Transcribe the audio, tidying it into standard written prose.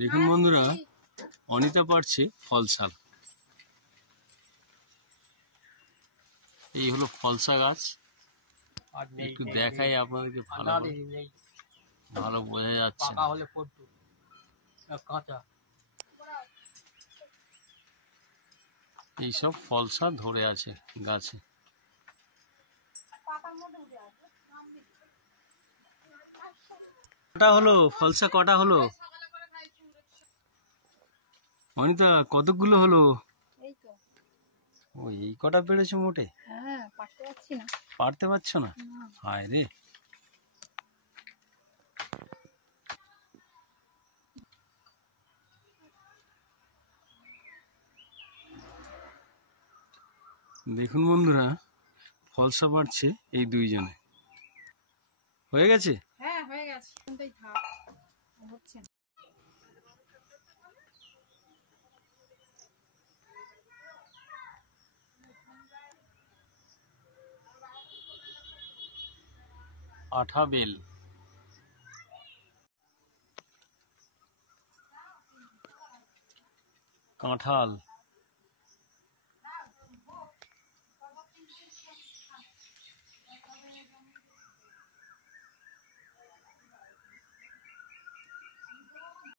দেখুন বন্ধুরা, অনিতা পারছে ফলসা। এই হলো ফলসা গাছ। একটু দেখাই আপনাদেরকে, ভালো বোঝা যাচ্ছে। এইসব ফলসা ধরে আছে গাছে। কটা হলো ফলসা, কটা হলো অনিতা? কতগুলো হলো? ও, এই কটা পেরেছে মোটে? হ্যাঁ, পারতে পারছি না। পারতে পারছো না? হায় রে। দেখুন বন্ধুরা, ফলসা পারছে এই দুইজনে। হয়ে গেছে? হ্যাঁ, হয়ে গেছে। হচ্ছে না। আঠা বেল, কাঁঠাল,